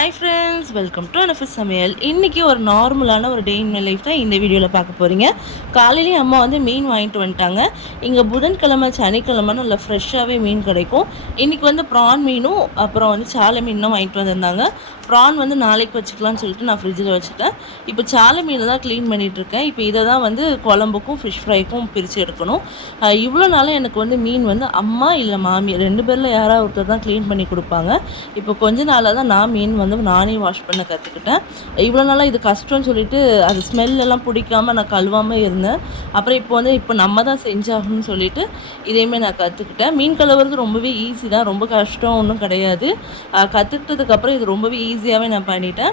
Welcome to அனஃபிஸ் சமையல் இன்றைக்கி ஒரு நார்மலான ஒரு டே இன் மை லைஃப் தான் இந்த வீடியோவில் பார்க்க போகிறீங்க காலையிலேயே அம்மா வந்து மீன் வாங்கிட்டு வந்துட்டாங்க. இங்கே புதன்கிழமை சனிக்கிழமை நல்லா ஃப்ரெஷ்ஷாகவே மீன் கிடைக்கும். இன்றைக்கி வந்து ப்ரான் மீனும் அப்புறம் வந்து சாலை மீனும் வாங்கிட்டு வந்திருந்தாங்க. ப்ரான் வந்து நாளைக்கு வச்சுக்கலாம்னு சொல்லிட்டு நான் ஃப்ரிட்ஜில் வச்சுட்டேன். இப்போ சாலை மீனை தான் க்ளீன் பண்ணிகிட்ருக்கேன் இப்போ இதை தான் வந்து குழம்புக்கும் ஃபிஷ் ஃப்ரைக்கும் பிரித்து எடுக்கணும். இவ்வளோ நாளாக எனக்கு வந்து மீன் வந்து அம்மா இல்லை மாமி ரெண்டு பேரில் யாராவது ஒருத்தர் தான் க்ளீன் பண்ணி கொடுப்பாங்க. இப்போ கொஞ்ச நாளாக தான் நான் மீன் வந்து நானே வாஷ் பண்ண கற்றுக்கிட்டேன் இவ்வளோ நாளாக இது கஷ்டம்னு சொல்லிட்டு அது ஸ்மெல்லெல்லாம் எல்லாம் பிடிக்காம நான் கழுவாமல் இருந்தேன். அப்புறம் இப்போ வந்து இப்போ நம்ம தான் செஞ்சாகணும்னு சொல்லிட்டு இதையுமே நான் கற்றுக்கிட்டேன் மீன் கழுவுறது ரொம்பவே ஈஸி தான். ரொம்ப கஷ்டம் ஒன்றும் கிடையாது. கற்றுக்கிட்டதுக்கப்புறம் இது ரொம்பவே ஈஸியாகவே நான் பண்ணிட்டேன்.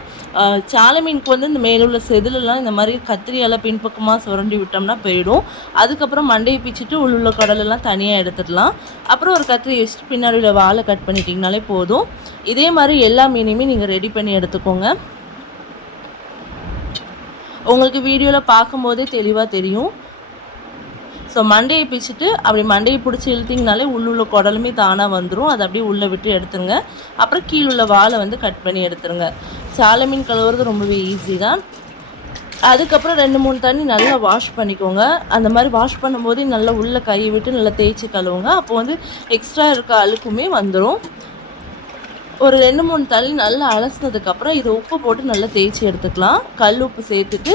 சாலை மீனுக்கு வந்து இந்த மேலுள்ள செதிலெல்லாம் இந்த மாதிரி கத்திரியால் பின்பக்கமாக சுரண்டி விட்டோம்னா போயிடும். அதுக்கப்புறம் மண்டையை பிச்சுட்டு உள்ளுள்ள கடலெல்லாம் தனியாக எடுத்துடலாம். அப்புறம் ஒரு கத்திரி வச்சுட்டு பின்னாடி வாழை கட் பண்ணிட்டீங்கனாலே போதும். இதே மாதிரி எல்லா மீனையுமே நீங்கள் ரெடி பண்ணி எடுத்துக்கோங்க. உங்களுக்கு வீடியோவில் பார்க்கும்போதே தெளிவாக தெரியும். ஸோ மண்டையை பிச்சுட்டு அப்படி மண்டையை பிடிச்சி இழுத்திங்கனாலே உள்ளுள்ள குடலுமே தானாக வந்துடும் அதை அப்படியே உள்ளே விட்டு எடுத்துருங்க. அப்புறம் கீழே உள்ள வாழை வந்து கட் பண்ணி எடுத்துருங்க. சாலை மீன் கழுவுறது ரொம்பவே ஈஸி தான். அதுக்கப்புறம் ரெண்டு மூணு தண்ணி நல்லா வாஷ் பண்ணிக்கோங்க. அந்த மாதிரி வாஷ் பண்ணும்போது நல்லா உள்ளே கையை விட்டு நல்லா தேய்ச்சி கழுவுங்க. அப்போ வந்து எக்ஸ்ட்ரா இருக்க அழுக்குமே வந்துடும் ஒரு ரெண்டு மூணு தள்ளி நல்லா அலசினதுக்கப்புறம் இதை உப்பு போட்டு நல்லா தேய்ச்சி எடுத்துக்கலாம். கல் உப்பு சேர்த்துட்டு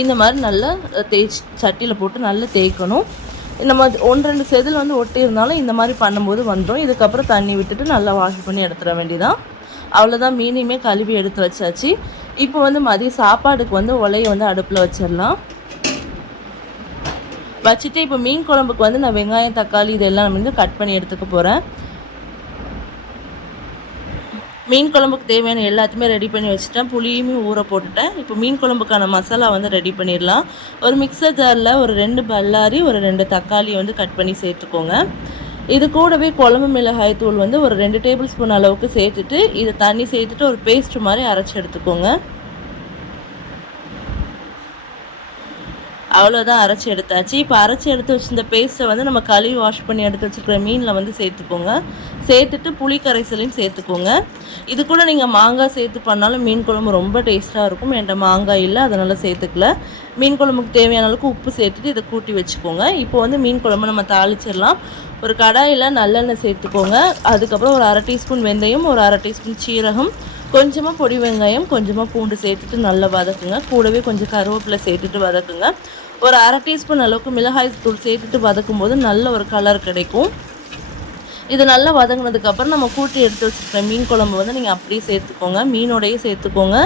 இந்த மாதிரி நல்லா தேய்ச்சி சட்டியில் போட்டு நல்லா தேய்க்கணும். நம்ம ஒன்று ரெண்டு செதில் வந்து ஒட்டி இருந்தாலும் இந்த மாதிரி பண்ணும்போது வந்துடும் இதுக்கப்புறம் தண்ணி விட்டுட்டு நல்லா வாஷ் பண்ணி எடுத்துட வேண்டியதான் அவ்வளோதான் மீனையுமே கழுவி எடுத்து வச்சாச்சு. இப்போ வந்து மதியம் சாப்பாடுக்கு வந்து உலையை வந்து அடுப்பில் வச்சிடலாம். வச்சுட்டு இப்போ மீன் குழம்புக்கு வந்து நான் வெங்காயம் தக்காளி இதெல்லாம் வந்து கட் பண்ணி எடுத்துக்க போகிறேன் மீன் குழம்புக்கு தேவையான எல்லாத்தையுமே ரெடி பண்ணி வச்சுட்டேன். புளியுமே ஊற போட்டுட்டேன். இப்போ மீன் குழம்புக்கான மசாலா வந்து ரெடி பண்ணிடலாம். ஒரு மிக்சர் ஜாரில் ஒரு ரெண்டு பல்லாரி ஒரு ரெண்டு தக்காளி வந்து கட் பண்ணி சேர்த்துக்கோங்க. இது கூடவே குழம்பு மிளகாய் தூள் வந்து ஒரு ரெண்டு டேபிள் ஸ்பூன் அளவுக்கு சேர்த்துட்டு இதை தண்ணி சேர்த்துட்டு ஒரு பேஸ்ட் மாதிரி அரைச்சி எடுத்துக்கோங்க. அவ்வளோதான் அரைச்சி எடுத்தாச்சு. இப்போ அரைச்சி எடுத்து வச்சிருந்த பேஸ்ட்டை வந்து நம்ம கழுவி வாஷ் பண்ணி எடுத்து வச்சுருக்கிற மீனில் வந்து சேர்த்துக்கோங்க. சேர்த்துட்டு புளி கரைசலையும் சேர்த்துக்கோங்க. இது கூட நீங்கள் மாங்காய் சேர்த்து பண்ணாலும் மீன் குழம்பு ரொம்ப டேஸ்ட்டாக இருக்கும். என்கிட்ட மாங்காய் இல்லை அதனால் சேர்த்துக்கல. மீன் குழம்புக்கு தேவையான அளவுக்கு உப்பு சேர்த்துட்டு இதை கூட்டி வச்சுக்கோங்க. இப்போ வந்து மீன் குழம்பு நம்ம தாளிச்சிடலாம். ஒரு கடாயில் நல்லெண்ணெய் சேர்த்துக்கோங்க. அதுக்கப்புறம் ஒரு அரை டீஸ்பூன் வெந்தயம் ஒரு அரை டீஸ்பூன் சீரகம் கொஞ்சமாக பொடி வெங்காயம் கொஞ்சமாக பூண்டு சேர்த்துட்டு நல்லா வதக்குங்க. கூடவே கொஞ்சம் கருவேப்பிலை சேர்த்துட்டு வதக்குங்க. ஒரு அரை டீஸ்பூன் அளவுக்கு மிளகாய் தூள் சேர்த்துட்டு வதக்கும் போது நல்ல ஒரு கலர் கிடைக்கும். இது நல்லா வதங்கினதுக்கப்புறம் நம்ம கூட்டி எடுத்து வச்சுருக்க மீன் குழம்பு வந்து நீங்கள் அப்படியே சேர்த்துக்கோங்க. மீனோடையே சேர்த்துக்கோங்க.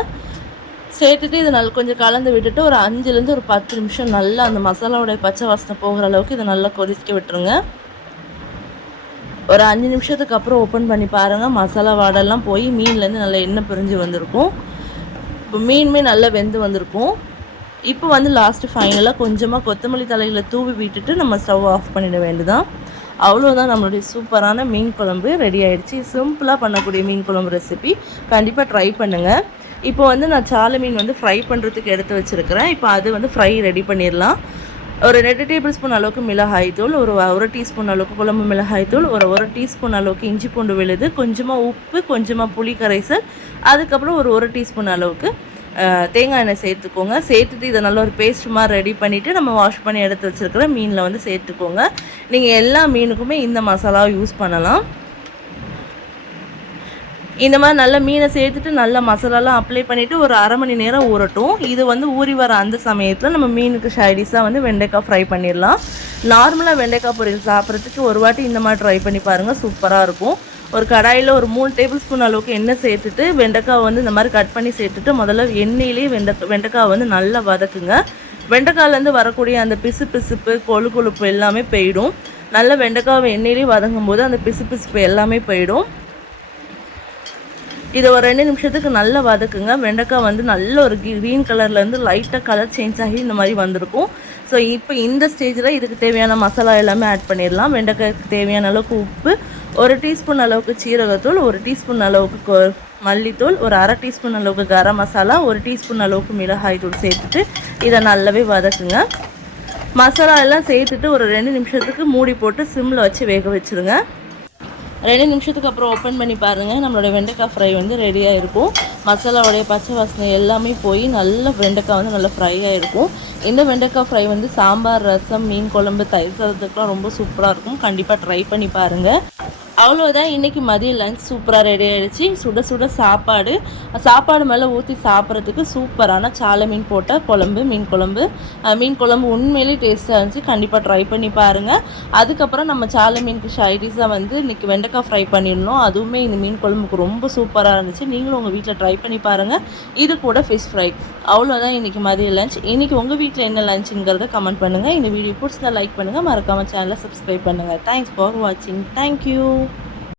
சேர்த்துட்டு இது நல்லா கொஞ்சம் கலந்து விட்டுட்டு ஒரு அஞ்சுலேருந்து ஒரு பத்து நிமிஷம் நல்லா அந்த மசாலாவுடைய பச்சை வாசனை போகிற அளவுக்கு இதை நல்லா கொதிக்க விட்டுருங்க. ஒரு அஞ்சு நிமிஷத்துக்கு அப்புறம் ஓப்பன் பண்ணி பாருங்கள் மசாலா வாடெல்லாம் போய் மீன்லேருந்து நல்லா எண்ணெய் பிரிஞ்சு வந்திருக்கும். இப்போ மீனுமே நல்லா வெந்து வந்திருக்கும். இப்போ வந்து லாஸ்ட்டு ஃபைனலாக கொஞ்சமாக கொத்தமல்லி தலையில் தூவி விட்டுட்டு நம்ம ஸ்டவ் ஆஃப் பண்ணிட வேண்டியதான் அவ்வளோதான் நம்மளுடைய சூப்பரான மீன் குழம்பு ரெடி ஆகிடுச்சு சிம்பிளாக பண்ணக்கூடிய மீன் குழம்பு ரெசிபி கண்டிப்பாக ட்ரை பண்ணுங்கள் இப்போ வந்து நான் சாலை மீன் வந்து ஃப்ரை பண்ணுறதுக்கு எடுத்து வச்சுருக்கிறேன். இப்போ அது வந்து ஃப்ரை ரெடி பண்ணிடலாம். ஒரு ரெண்டு டேபிள் ஸ்பூன் அளவுக்கு மிளகாய் தூள் ஒரு ஒரு டீஸ்பூன் அளவுக்கு குழம்பு மிளகாய் தூள் ஒரு ஒரு டீஸ்பூன் அளவுக்கு இஞ்சி பூண்டு விழுது கொஞ்சமாக உப்பு கொஞ்சமாக புளி கரைசல் அதுக்கப்புறம் ஒரு ஒரு டீஸ்பூன் அளவுக்கு தேங்காய் எண்ணெய் சேர்த்துக்கோங்க. சேர்த்துட்டு இதை நல்ல ஒரு பேஸ்ட் மாதிரி ரெடி பண்ணிவிட்டு நம்ம வாஷ் பண்ணி எடுத்து வச்சுருக்கிற மீனில் வந்து சேர்த்துக்கோங்க. நீங்கள் எல்லா மீனுக்குமே இந்த மசாலாவை யூஸ் பண்ணலாம். இந்த மாதிரி நல்ல மீனை சேர்த்துட்டு நல்ல மசாலாலாம் அப்ளை பண்ணிவிட்டு ஒரு அரை மணி நேரம் ஊறட்டும். இது வந்து ஊறி வர அந்த சமயத்தில் நம்ம மீனுக்கு ஷைடிஸாக வந்து வெண்டைக்காய் ஃப்ரை பண்ணிடலாம். நார்மலாக வெண்டைக்காய் பொரியல் சாப்பிட்றதுக்கு ஒரு வாட்டி இந்த மாதிரி ட்ரை பண்ணி பாருங்கள் சூப்பராக இருக்கும். ஒரு கடாயில் ஒரு மூணு டேபிள் ஸ்பூன் அளவுக்கு எண்ணெய் சேர்த்துட்டு வெண்டைக்காய் வந்து இந்த மாதிரி கட் பண்ணி சேர்த்துட்டு முதல்ல எண்ணெயிலேயே வெண்டை வெண்டைக்காய் வந்து நல்லா வதக்குங்க. வெண்டைக்காயிலேருந்து வரக்கூடிய அந்த பிசு பிசுப்பு கொழு கொழுப்பு எல்லாமே போயிடும். நல்ல வெண்டைக்காவை எண்ணெயிலேயே வதங்கும் போது அந்த பிசு பிசுப்பு எல்லாமே போயிடும். இதை ஒரு ரெண்டு நிமிஷத்துக்கு நல்லா வதக்குங்க. வெண்டைக்காய் வந்து நல்ல ஒரு க்ரீன் கலர்லேருந்து லைட்டாக கலர் சேஞ்ச் ஆகி இந்த மாதிரி வந்திருக்கும். ஸோ இப்போ இந்த ஸ்டேஜில் இதுக்கு தேவையான மசாலா எல்லாமே ஆட் பண்ணிடலாம். வெண்டைக்காய்க்கு தேவையான அளவுக்கு உப்பு ஒரு டீஸ்பூன் அளவுக்கு சீரகத்தூள் ஒரு டீஸ்பூன் அளவுக்கு மல்லித்தூள் ஒரு அரை டீஸ்பூன் அளவுக்கு கரம் மசாலா ஒரு டீஸ்பூன் அளவுக்கு மிளகாய் தூள் சேர்த்துட்டு இதை நல்லாவே வதக்குங்க. மசாலா எல்லாம் சேர்த்துட்டு ஒரு ரெண்டு நிமிஷத்துக்கு மூடி போட்டு சிம்மில் வச்சு வேக வச்சுருங்க. ரெண்டு நிமிஷத்துக்கு அப்புறம் ஓப்பன் பண்ணி பாருங்கள் நம்மளோட வெண்டைக்காய் ஃப்ரை வந்து ரெடியாக இருக்கும். மசாலாவுடைய பச்சை வாசனை எல்லாமே போய் நல்லா வெண்டைக்காய் வந்து நல்லா ஃப்ரை ஆகிருக்கும் இந்த வெண்டைக்காய் ஃப்ரை வந்து சாம்பார் ரசம் மீன் குழம்பு தயிர் சாதத்துக்குலாம் ரொம்ப சூப்பராக இருக்கும். கண்டிப்பாக ட்ரை பண்ணி பாருங்கள் அவ்வளோதான் இன்றைக்கி மதியம் லஞ்ச் சூப்பராக ரெடி ஆகிடுச்சு சுட சுட சாப்பாடு. சாப்பாடு மேலே ஊற்றி சாப்பிட்றதுக்கு சூப்பரான சாலை மீன் போட்ட குழம்பு மீன் குழம்பு. மீன் குழம்பு உண்மையிலேயே டேஸ்ட்டாக இருந்துச்சு. கண்டிப்பாக ட்ரை பண்ணி பாருங்கள் அதுக்கப்புறம் நம்ம சாலை மீனுக்கு ஷைடிஸாக வந்து இன்றைக்கி வெண்டைக்காய் ஃப்ரை பண்ணிடணும். அதுவுமே இந்த மீன் குழம்புக்கு ரொம்ப சூப்பராக இருந்துச்சு. நீங்களும் உங்கள் வீட்டில் ட்ரை பண்ணி பாருங்கள் இது கூட ஃபிஷ் ஃப்ரை அவ்வளோதான் இன்றைக்கி மதியம் லஞ்ச் இன்றைக்கி உங்கள் வீட்டில் என்ன லஞ்சுங்கிறத கமெண்ட் பண்ணுங்கள் இந்த வீடியோ பிடிச்சதை லைக் பண்ணுங்கள் மறக்காமல் சேனலை சப்ஸ்கிரைப் பண்ணுங்கள் தேங்க்ஸ் ஃபார் வாட்சிங் தேங்க்யூ